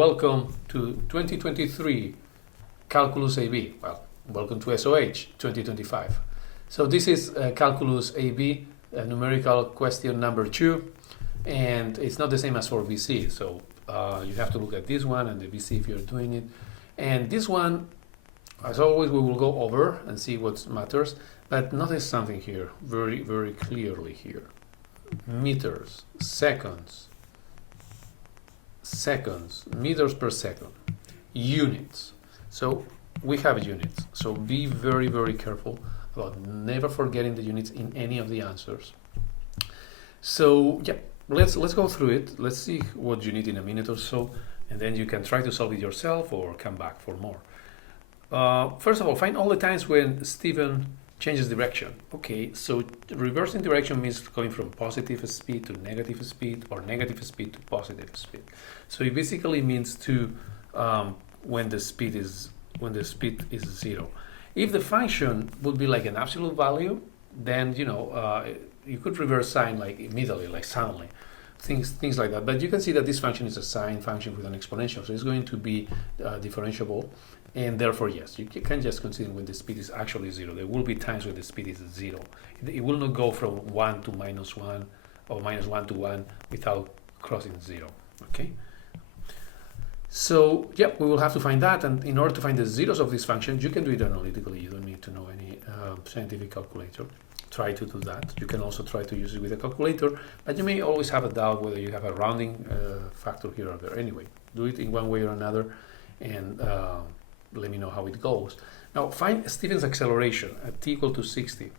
Welcome to 2023 Calculus AB. Well, welcome to SOH 2025. So this is Calculus AB, numerical question number 2, and it's not the same as for VC. So you have to look at this one and the VC if you're doing it. And this one, as always, we will go over and see what matters. But notice something here, very, very clearly here. Meters, seconds, meters per second, units. So we have units. So be very, very careful about never forgetting the units in any of the answers. So yeah, let's go through it. Let's see what you need in a minute or so, and then you can try to solve it yourself or come back for more. First of all, find all the times when Stephen changes direction. Okay, so reversing direction means going from positive speed to negative speed, or negative speed to positive speed. So it basically means to when the speed is 0. If the function would be like an absolute value, then you could reverse sign like immediately, like suddenly, things like that. But you can see that this function is a sine function with an exponential, so it's going to be differentiable. And therefore, yes, you can just consider when the speed is actually 0. There will be times when the speed is 0. It will not go from 1 to -1 or -1 to 1 without crossing 0. Okay. So, yeah, we will have to find that. And in order to find the zeros of this function, you can do it analytically. You don't need to know any scientific calculator. Try to do that. You can also try to use it with a calculator, but you may always have a doubt whether you have a rounding factor here or there. Anyway, do it in one way or another, and let me know how it goes. Now, find Stephen's acceleration at t equal to 60.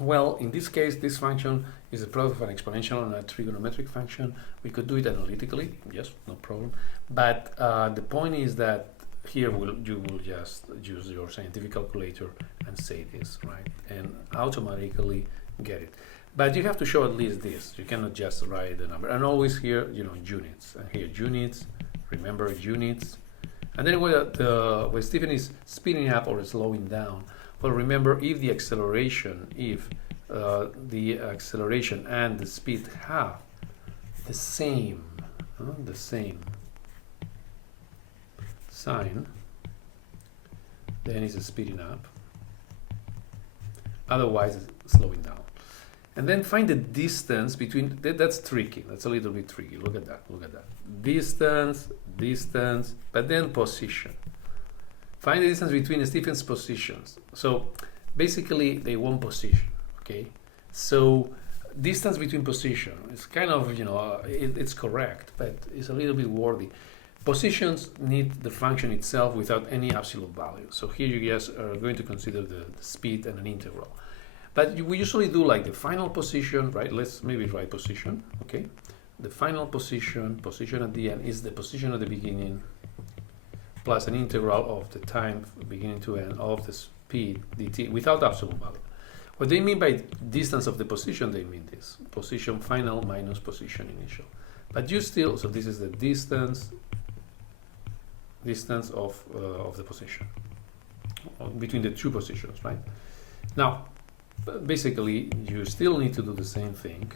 Well, in this case, this function is the product of an exponential and a trigonometric function. We could do it analytically, yes, no problem. But the point is that here you will just use your scientific calculator and say this, right? And automatically get it. But you have to show at least this. You cannot just write the number. And always here, units. And here, units, remember units. And then when Stephen is speeding up or slowing down, well, remember if the acceleration and the speed have the same sign, then it's speeding up. Otherwise, it's slowing down. And then find the distance between. That's tricky. That's a little bit tricky. Look at that. Look at that. Distance, but then position. Find the distance between Stephen's positions. So basically, they want position. Okay. So distance between position is kind of it's correct, but it's a little bit wordy. Positions need the function itself without any absolute value. So here you guys are going to consider the speed and an integral. But we usually do like the final position, right? Let's maybe write position, okay? The final position at the end is the position at the beginning plus an integral of the time beginning to end of the speed dt without absolute value. What they mean by distance of the position, they mean this. Position final minus position initial. But you still, so this is the distance of the position between the two positions, right? Now, basically, you still need to do the same thing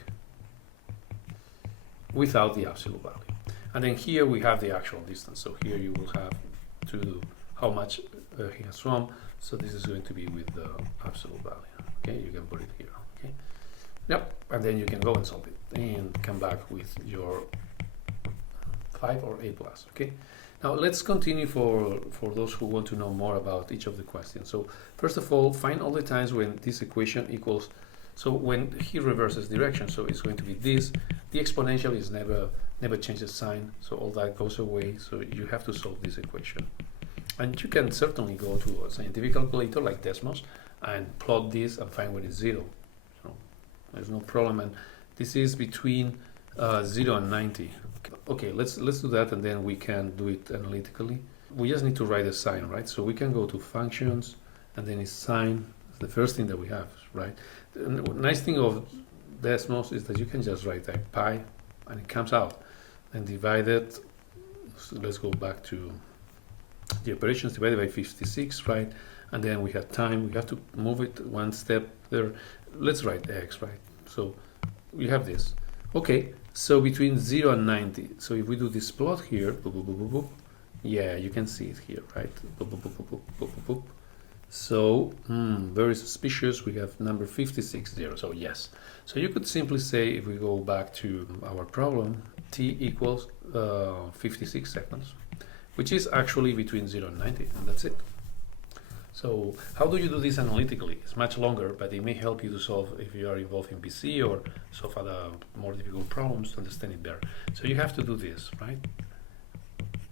without the absolute value. And then here we have the actual distance. So here you will have to do how much he has swum. So this is going to be with the absolute value. Okay, you can put it here. Okay, yep. And then you can go and solve it and come back with your 5 or A+. Okay. Now let's continue for those who want to know more about each of the questions. So first of all, find all the times when this equation equals, so when he reverses direction, so it's going to be this. The exponential is never changes sign, so all that goes away. So you have to solve this equation. And you can certainly go to a scientific calculator like Desmos and plot this and find when it's 0. So there's no problem. And this is between 0 and 90. Okay, let's do that, and then we can do it analytically. We just need to write a sign, right? So we can go to functions, and then it's sign. It's the first thing that we have, right? The nice thing of Desmos is that you can just write like pi, and it comes out, and divide it. So let's go back to the operations divided by 56, right? And then we have time. We have to move it one step there. Let's write x, right? So we have this. Okay, so between 0 and 90. So if we do this plot here, boop, boop, boop, boop, boop, yeah, you can see it here, right? Boop, boop, boop, boop, boop, boop, boop, boop. So, very suspicious. We have number 56, 0. So yes. So you could simply say, if we go back to our problem, t equals 56 seconds, which is actually between 0 and 90, and that's it. So how do you do this analytically? It's much longer, but it may help you to solve, if you are involved in PC or solve other more difficult problems, to understand it better. So you have to do this, right?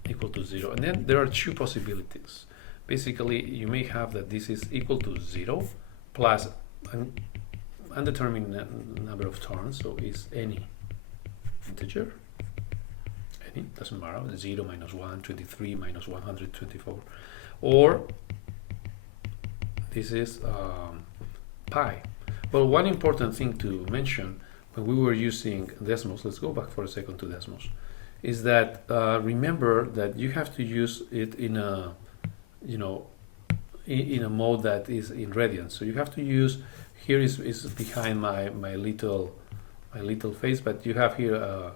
Equal to 0. And then there are two possibilities. Basically, you may have that this is equal to 0 plus an undetermined number of turns, so it's any integer. Any, doesn't matter, 0, minus 1, 23, minus 124. Or this is pi. Well, one important thing to mention when we were using decimals, let's go back for a second to decimals, is that remember that you have to use it in a, you know, in a mode that is in radians. So you have to use, here is behind my little face, but you have here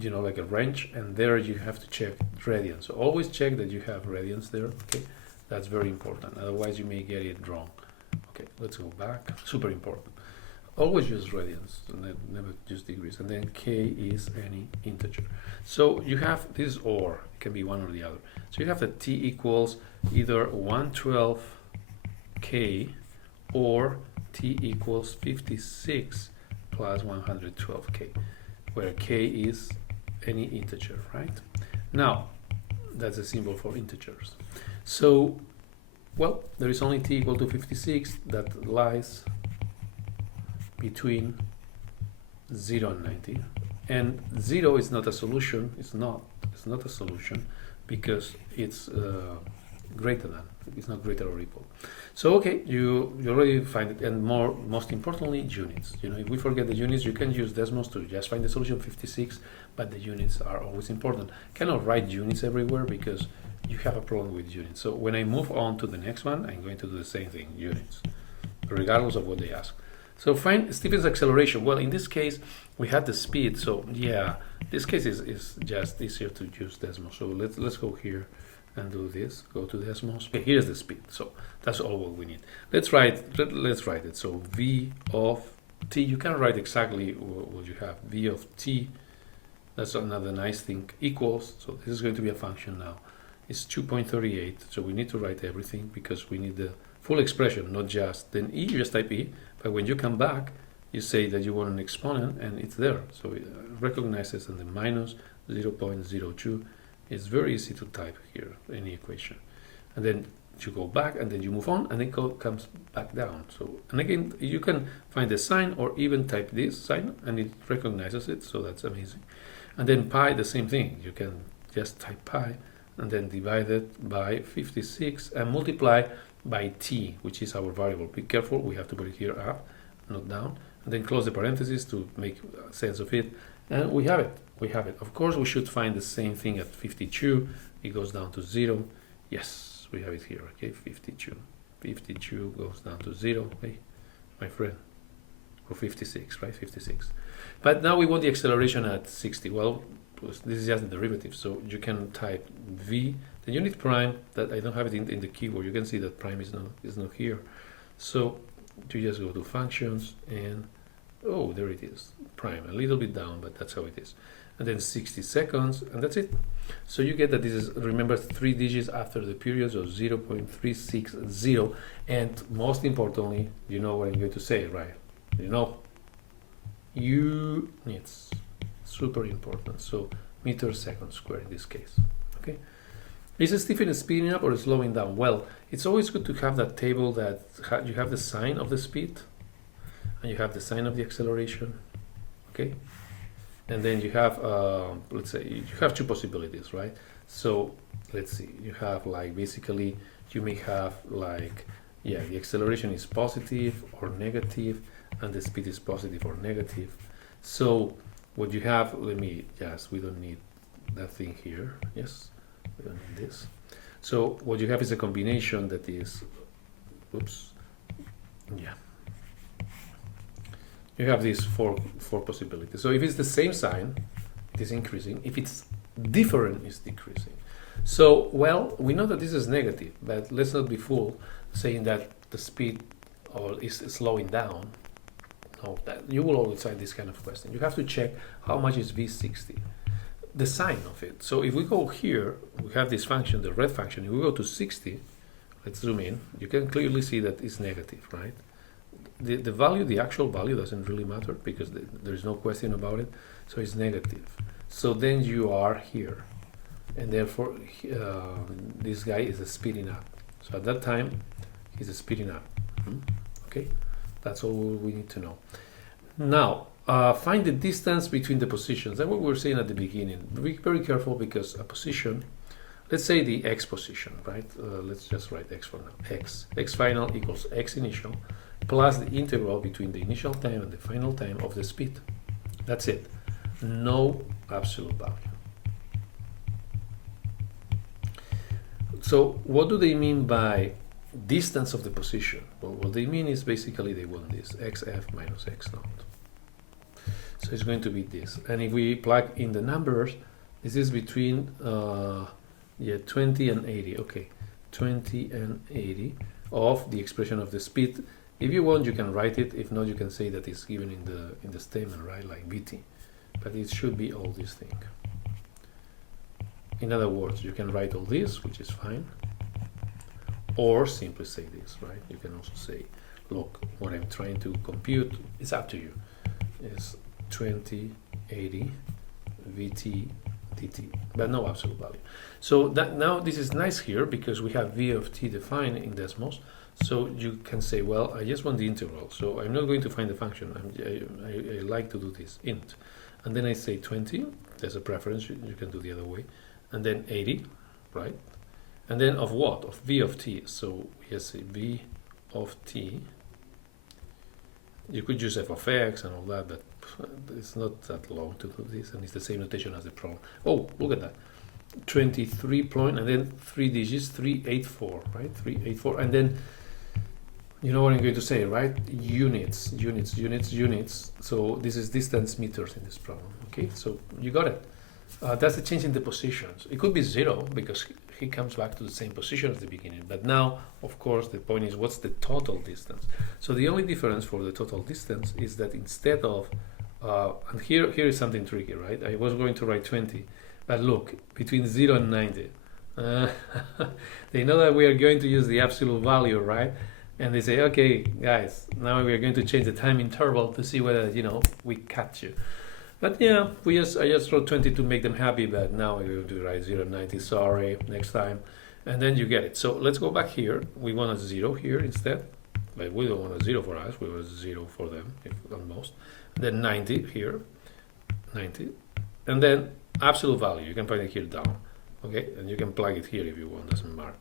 you know, like a wrench, and there you have to check radians. So always check that you have radians there. Okay, that's very important, otherwise you may get it wrong. Okay, let's go back. Super important. Always use radians, never use degrees. And then k is any integer. So you have this, or it can be one or the other. So you have that t equals either 112k or t equals 56 plus 112k, where k is any integer, right? Now, that's a symbol for integers. So, well, there is only t equal to 56 that lies between 0 and 90, and 0 is not a solution. It's not a solution because it's greater than. It's not greater or equal. So okay, you already find it, and most importantly, units. You know, if we forget the units, you can use decimals to just find the solution 56, but the units are always important. Cannot write units everywhere because you have a problem with units. So when I move on to the next one, I'm going to do the same thing, units, regardless of what they ask. So find Stephen's acceleration. Well, in this case, we had the speed. So yeah, this case is just easier to use decimals. So let's go here and do this. Go to decimals. Okay, here's the speed. So that's all what we need. Let's write it. So v of t. You can write exactly what you have. V of t. That's another nice thing. Equals. So this is going to be a function now. It's 2.38. So we need to write everything because we need the full expression, not just then e. You just type e. But when you come back, you say that you want an exponent, and it's there. So it recognizes and the minus 0.02. It's very easy to type here, any equation. And then you go back, and then you move on, and it comes back down. So, and again, you can find the sign, or even type this sign, and it recognizes it, so that's amazing. And then pi, the same thing. You can just type pi, and then divide it by 56, and multiply by t, which is our variable. Be careful, we have to put it here up, not down, and then close the parentheses to make sense of it, and we have it. Of course, we should find the same thing at 52. It goes down to 0. Yes, we have it here. Okay, 52 goes down to 0. Hey, my friend, or 56, right? 56. But now we want the acceleration at 60. Well, this is just the derivative, so you can type v, the unit prime, that I don't have it in the keyboard. You can see that prime is not here. So you just go to functions, and oh, there it is, prime, a little bit down, but that's how it is. And then 60 seconds, and that's it. So you get that this is, remember, 3 digits after the period, so 0.360. And most importantly, you know what I'm going to say, right? You know, units, super important. So meters second square in this case. Okay. Is Stephen speeding up or slowing down? Well, it's always good to have that table that you have the sign of the speed, and you have the sign of the acceleration. Okay. And then you have, let's say, you have two possibilities, right? So let's see, you have like, basically, you may have like, yeah, the acceleration is positive or negative, and the speed is positive or negative. So what you have, we don't need that thing here. Yes, we don't need this. So what you have is a combination that is, oops, yeah. you have these four possibilities. So if it's the same sign, it is increasing. If it's different, it's decreasing. So, well, we know that this is negative, but let's not be fooled saying that the speed is slowing down. No, that you will always find this kind of question. You have to check how much is V60, the sign of it. So if we go here, we have this function, the red function. If we go to 60, let's zoom in, you can clearly see that it's negative, right? The value, the actual value doesn't really matter because there's no question about it. So it's negative. So then you are here. And therefore, this guy is speeding up. So at that time, he's speeding up. Okay, that's all we need to know. Now, find the distance between the positions. That's what we were saying at the beginning. Be very careful because a position, let's say the x position, right? Let's just write x for now. X final equals x initial plus the integral between the initial time and the final time of the speed. That's it. No absolute value. So what do they mean by distance of the position? Well, what they mean is basically they want this, xf minus x naught. So it's going to be this. And if we plug in the numbers, this is between 20 and 80. Okay, 20 and 80 of the expression of the speed. If you want, you can write it. If not, you can say that it's given in the statement, right, like vt. But it should be all this thing. In other words, you can write all this, which is fine, or simply say this, right? You can also say, look, what I'm trying to compute, it's up to you, is 2080 vt dt, but no absolute value. So that now this is nice here because we have v of t defined in decimals. So you can say, well, I just want the integral, so I'm not going to find the function. I like to do this int, and then I say 20. There's a preference. You can do the other way. And then 80, right? And then of what? Of v of t. So yes, v of t. You could use f of x and all that, but it's not that long to do this, and it's the same notation as the problem. Oh, look at that. 23 point, and then 3 digits, 384, right? 384, and then you know what I'm going to say, right? Units. So this is distance meters in this problem. Okay, so you got it. That's the change in the positions. It could be 0 because he comes back to the same position as the beginning. But now, of course, the point is what's the total distance? So the only difference for the total distance is that instead of, and here is something tricky, right? I was going to write 20, but look, between 0 and 90. They know that we are going to use the absolute value, right? And they say, okay, guys, now we are going to change the time interval to see whether, we catch you. But yeah, I just wrote 20 to make them happy, but now we're going to write 0, 90, sorry, next time. And then you get it. So let's go back here. We want a 0 here instead, but we don't want a 0 for us. We want a 0 for them, almost. Then 90 here, 90. And then absolute value, you can find it here down, okay? And you can plug it here if you want, doesn't matter.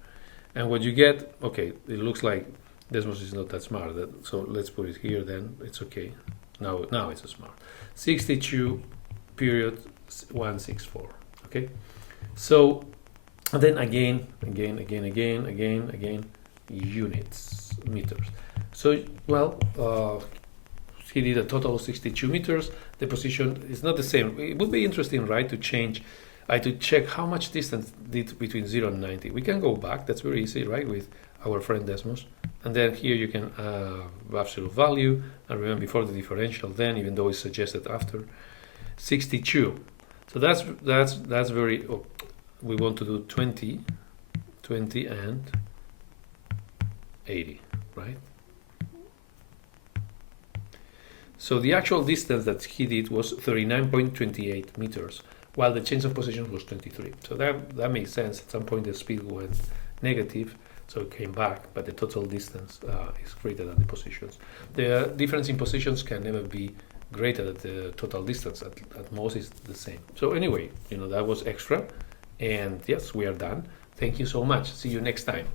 And what you get, okay, it looks like Desmos is not that smart, so let's put it here then, it's okay. Now it's a smart. 62 period 164, okay? So then again, units, meters. So, well, he did a total of 62 meters. The position is not the same. It would be interesting, right, to check how much distance did between 0 and 90. We can go back, that's very easy, right, with our friend Desmos. And then here you can absolute value, and remember before the differential then, even though it's suggested after, 62. So that's very, we want to do 20 and 80, right? So the actual distance that he did was 39.28 meters, while the change of position was 23. So that makes sense. At some point the speed went negative, so it came back, but the total distance is greater than the positions. The difference in positions can never be greater than the total distance. At most, it's the same. So anyway, that was extra. And yes, we are done. Thank you so much. See you next time.